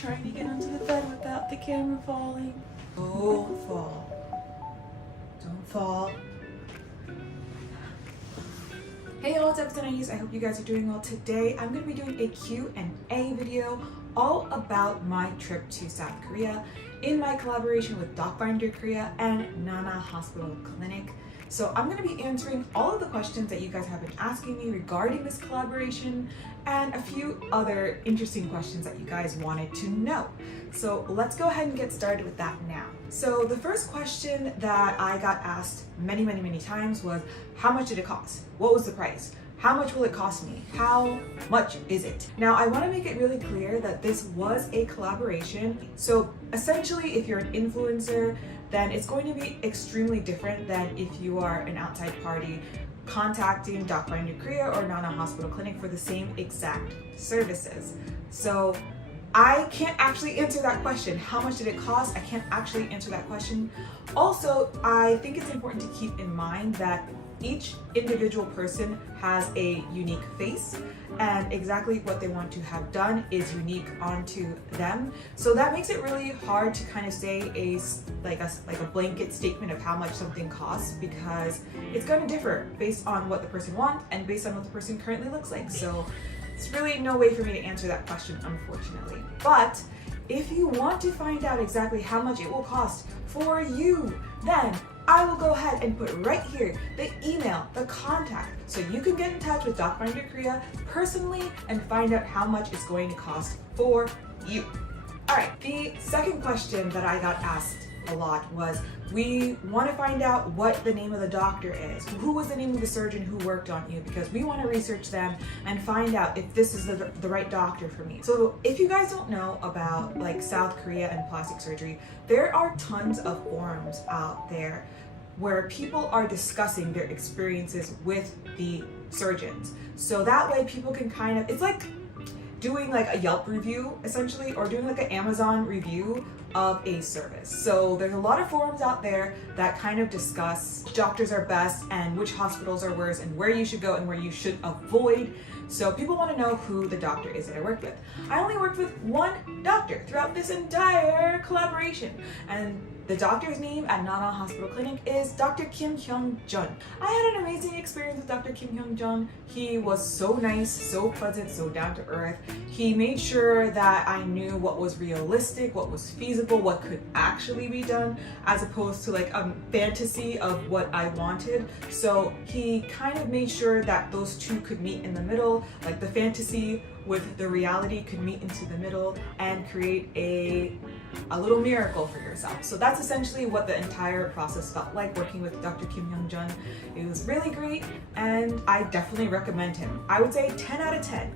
Trying to get onto the bed without the camera falling. Don't fall. Don't fall. Hey y'all, it's Docfinderkorea. I hope you guys are doing well. Today I'm going to be doing a Q&A video all about my trip to South Korea in my collaboration with Docfinderkorea and Nana Hospital Clinic. So I'm going to be answering all of the questions that you guys have been asking me regarding this collaboration and a few other interesting questions that you guys wanted to know. So let's go ahead and get started with that now. So the first question that I got asked many times was, how much did it cost? What was the price? How much will it cost me? How much is it? Now, I want to make it really clear that this was a collaboration. So essentially, if you're an influencer, then it's going to be extremely different than if you are an outside party contacting Docfinderkorea or Nana Hospital Clinic for the same exact services. So I can't actually answer that question. How much did it cost? I can't actually answer that question. Also, I think it's important to keep in mind that each individual person has a unique face, and exactly what they want to have done is unique onto them. So that makes it really hard to kind of say a blanket statement of how much something costs, because it's going to differ based on what the person wants and based on what the person currently looks like. So it's really no way for me to answer that question, unfortunately. But if you want to find out exactly how much it will cost for you, then I will go ahead and put right here the email, the contact, so you can get in touch with Docfinderkorea personally and find out how much it's going to cost for you. All right, the second question that I got asked a lot was, we want to find out what the name of the doctor is. Who was the name of the surgeon who worked on you? Because we want to research them and find out if this is the right doctor for me. So if you guys don't know about like South Korea and plastic surgery, there are tons of forums out there where people are discussing their experiences with the surgeons. So that way people can kind of, it's like doing like a Yelp review essentially, or doing like an Amazon review of a service. So there's a lot of forums out there that kind of discuss which doctors are best and which hospitals are worse and where you should go and where you should avoid. So people want to know who the doctor is that I worked with. I only worked with one doctor throughout this entire collaboration, and the doctor's name at Nana Hospital Clinic is Dr. Kim Hyung-jun. I had an amazing experience with Dr. Kim Hyung-jun. He was so nice, so pleasant, so down to earth. He made sure that I knew what was realistic, what was feasible, what could actually be done, as opposed to like a fantasy of what I wanted. So he kind of made sure that those two could meet in the middle, like the fantasy with the reality could meet into the middle and create a little miracle for yourself. So that's essentially what the entire process felt like working with Dr. Kim Hyung-jun. It was really great, and I definitely recommend him. I would say 10 out of 10.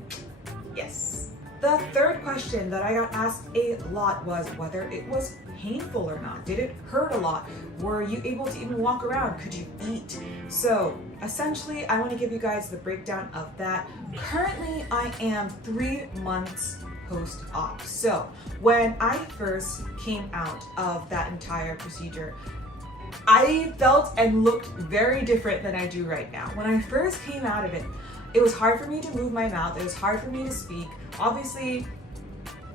Yes. The third question that I got asked a lot was whether it was painful or not. Did it hurt a lot? Were you able to even walk around? Could you eat? So essentially, I want to give you guys the breakdown of that. Currently, I am 3 months post-op. So when I first came out of that entire procedure, I felt and looked very different than I do right now. When I first came out of it, it was hard for me to move my mouth. It was hard for me to speak. Obviously,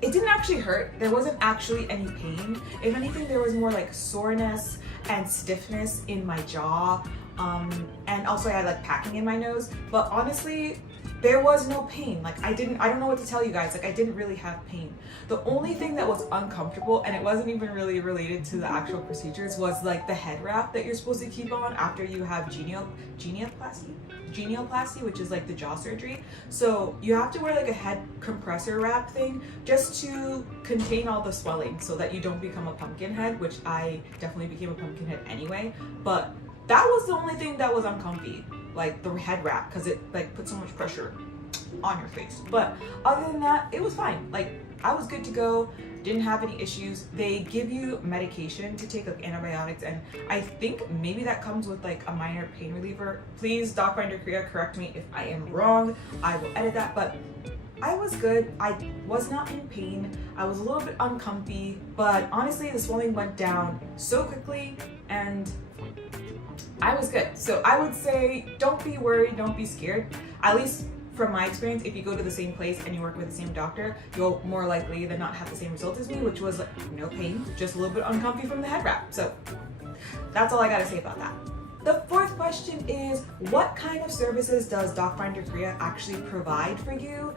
it didn't actually hurt. There wasn't actually any pain. If anything, there was more like soreness and stiffness in my jaw. And also I had like packing in my nose. But honestly, there was no pain. Like I don't know what to tell you guys. Like I didn't really have pain. The only thing that was uncomfortable, and it wasn't even really related to the actual procedures, was like the head wrap that you're supposed to keep on after you have genioplasty, which is like the jaw surgery. So you have to wear like a head compressor wrap thing just to contain all the swelling so that you don't become a pumpkin head, which I definitely became a pumpkin head anyway. But that was the only thing that was uncomfy, like the head wrap, because it like put so much pressure on your face. But other than that, it was fine. Like I was good to go, didn't have any issues. They give you medication to take, like antibiotics, and I think maybe that comes with like a minor pain reliever. Please, Docfinderkorea, correct me if I am wrong. I will edit that, but I was good. I was not in pain. I was a little bit uncomfy, but honestly, the swelling went down so quickly and I was good. So I would say don't be worried, don't be scared. At least from my experience, if you go to the same place and you work with the same doctor, you'll more likely than not have the same result as me, which was like no pain, just a little bit uncomfy from the head wrap. So that's all I gotta say about that. The fourth question is, what kind of services does Docfinder Korea actually provide for you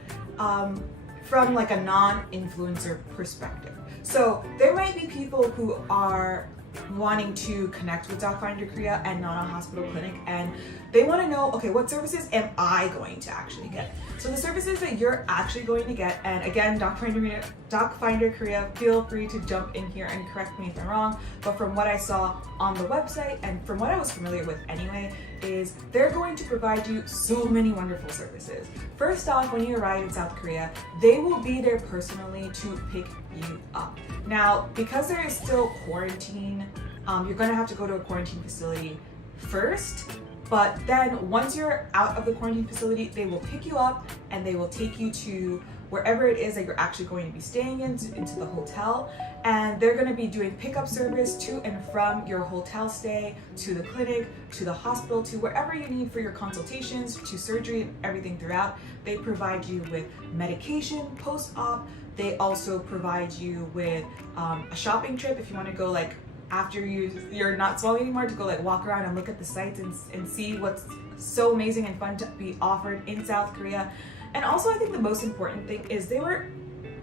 from like a non-influencer perspective? So there might be people who are wanting to connect with Docfinder Korea and not a hospital clinic, and they want to know, okay, what services am I going to actually get? So the services that you're actually going to get, and again, Docfinder Korea, feel free to jump in here and correct me if I'm wrong, but from what I saw on the website and from what I was familiar with anyway, is they're going to provide you so many wonderful services. First off, when you arrive in South Korea, they will be there personally to pick you up. Now, because there is still quarantine, you're gonna have to go to a quarantine facility first, but then once you're out of the quarantine facility, they will pick you up and they will take you to wherever it is that you're actually going to be staying into the hotel, and they're going to be doing pickup service to and from your hotel stay, to the clinic, to the hospital, to wherever you need for your consultations, to surgery, and everything throughout. They provide you with medication post-op. They also provide you with a shopping trip if you want to go like after you're not swallowing anymore, to go like walk around and look at the sites and see what's so amazing and fun to be offered in South Korea. And also, I think the most important thing is they were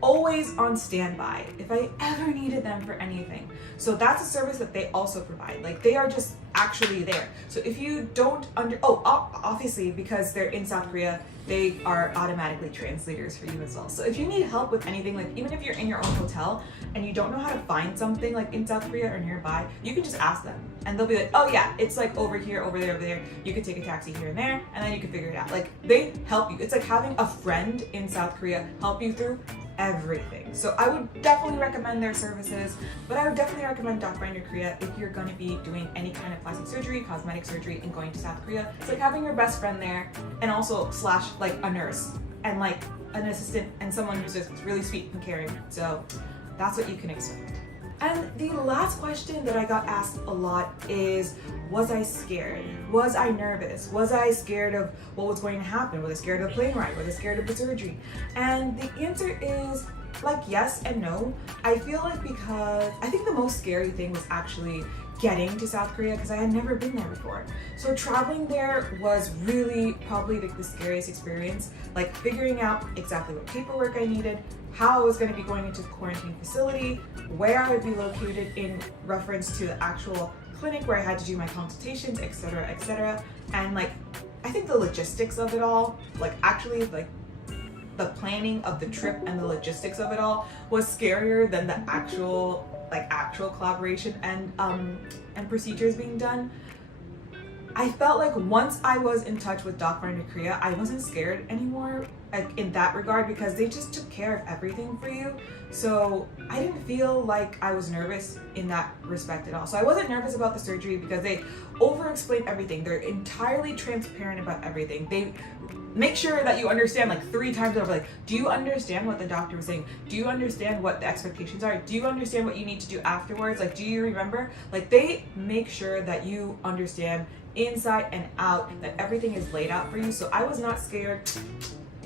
always on standby if I ever needed them for anything. So that's a service that they also provide. Like, they are just actually there. So if you don't obviously, because they're in South Korea, they are automatically translators for you as well. So if you need help with anything, like even if you're in your own hotel and you don't know how to find something like in South Korea or nearby, you can just ask them and they'll be like, oh yeah, it's like over here, over there, over there. You can take a taxi here and there, and then you can figure it out. Like, they help you. It's like having a friend in South Korea help you through everything. So I would definitely recommend their services, but I would definitely recommend Docfinder Korea if you're going to be doing any kind of plastic surgery, cosmetic surgery, and going to South Korea. It's like having your best friend there, and also slash like a nurse and like an assistant and someone who's just really sweet and caring. So that's what you can expect. And the last question that I got asked a lot is, was I scared? Was I nervous? Was I scared of what was going to happen? Was I scared of the plane ride? Was I scared of the surgery? And the answer is like yes and no. I feel like, because I think the most scary thing was actually getting to South Korea, because I had never been there before. So traveling there was really probably the scariest experience, like figuring out exactly what paperwork I needed, how I was going to be going into the quarantine facility, where I would be located in reference to the actual clinic where I had to do my consultations, etc. And like, I think the logistics of it all, like actually like the planning of the trip and the logistics of it all was scarier than the actual collaboration and procedures being done. I felt like once I was in touch with Docfinder Korea, I wasn't scared anymore, like in that regard, because they just took care of everything for you. So I didn't feel like I was nervous in that respect at all. So I wasn't nervous about the surgery because they over-explain everything. They're entirely transparent about everything. They make sure that you understand like 3 times over, like, do you understand what the doctor was saying? Do you understand what the expectations are? Do you understand what you need to do afterwards? Like, do you remember? Like, they make sure that you understand inside and out, that everything is laid out for you. So I was not scared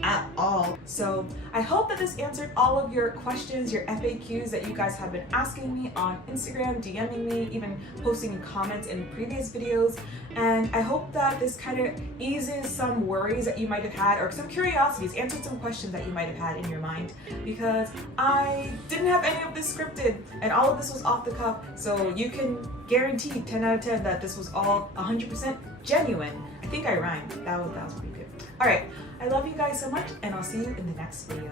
at all. So I hope that this answered all of your questions, your FAQs that you guys have been asking me on Instagram, DMing me, even posting in comments in previous videos. And I hope that this kind of eases some worries that you might have had, or some curiosities, answered some questions that you might have had in your mind, because I didn't have any of this scripted and all of this was off the cuff. So you can guarantee 10 out of 10 that this was all 100% genuine. I think I rhymed. That was pretty good. All right. I love you guys so much, and I'll see you in the next video.